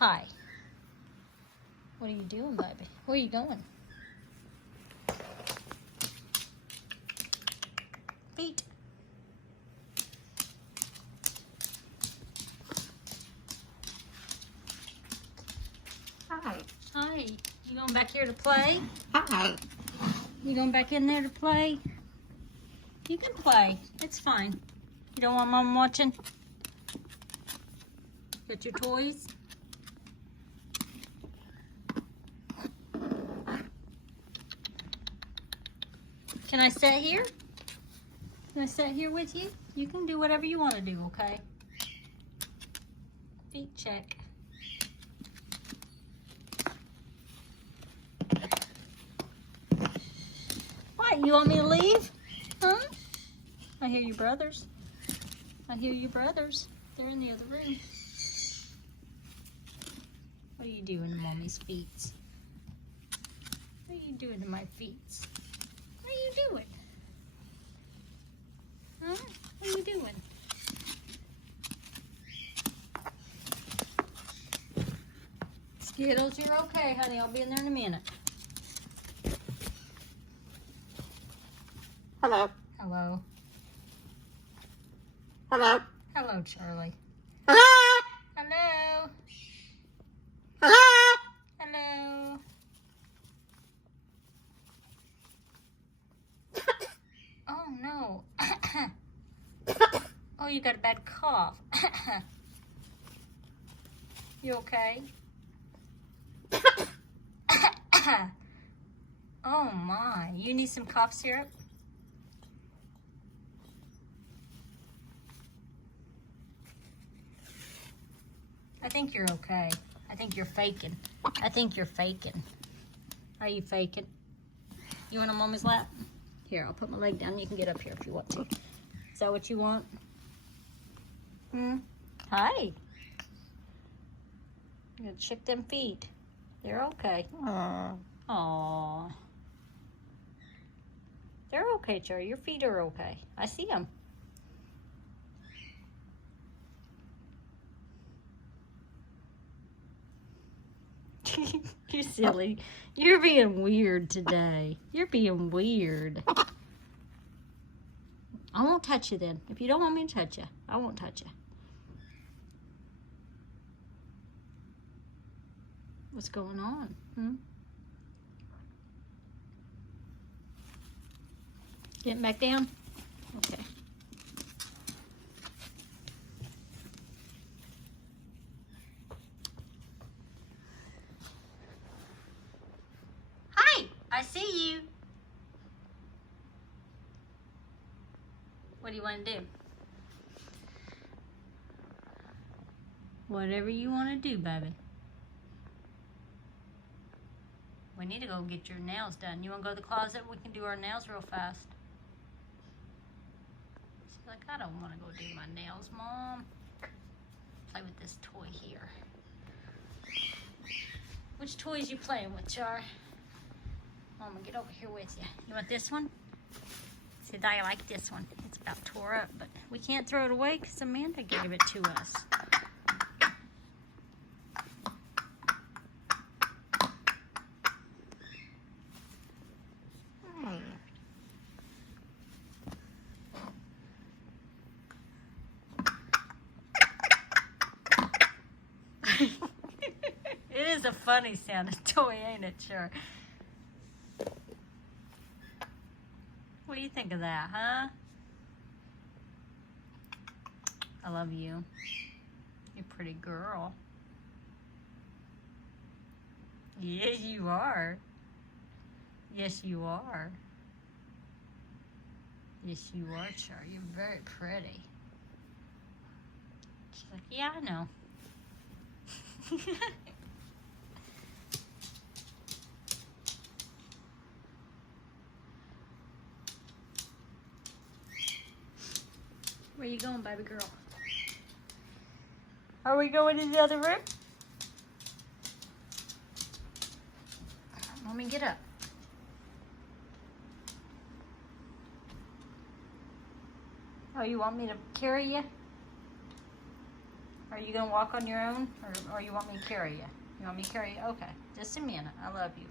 Hi. What are you doing, baby? Where are you going? Feet. Hi. Hi. You going back here to play? Hi. You going back in there to play? You can play. It's fine. You don't want Mom watching? Got your toys? Can I sit here? Can I sit here with you? You can do whatever you want to do, okay? Feet check. What, you want me to leave? Huh? I hear your brothers. I hear your brothers. They're in the other room. What are you doing to Mommy's feet? What are you doing to my feet? What are you doing? Huh? What are you doing? Skittles, you're okay, honey. I'll be in there in a minute. Hello. Hello. Hello. Hello, Charlie. Hello. Hello. Hello. Hello. Oh, no. Oh, you got a bad cough. You okay? Oh, my. You need some cough syrup? I think you're okay. I think you're faking. I think you're faking. Are you faking? You want on Mommy's lap? Here, I'll put my leg down. You can get up here if you want to. Is that what you want? Hi. You gotta check them feet. They're okay. Aww. They're okay, Charlie. Your feet are okay. I see them. You're silly. You're being weird today. You're being weird. I won't touch you then. If you don't want me to touch you, I won't touch you. What's going on? Getting back down? Okay. Hi, I see you. What do you want to do? Whatever you want to do, baby. We need to go get your nails done. You want to go to the closet? We can do our nails real fast. She's like, I don't want to go do my nails, Mom. Play with this toy here. Which toys you playing with, Char? Mama, get over here with you. You want this one? See, I like this one. It's about tore up, but we can't throw it away because Amanda gave it to us. It is a funny sounding toy, ain't it, Char? What do you think of that, huh? I love you. You're a pretty girl. Yes, you are. Yes, you are. Yes, you are, Char. You're very pretty. She's like, yeah, I know. Where you going, baby girl? Are we going to the other room? Let me get up. Oh, you want me to carry you? Are you gonna walk on your own, or you want me to carry you? You want me to carry you? Okay, just a minute. I love you.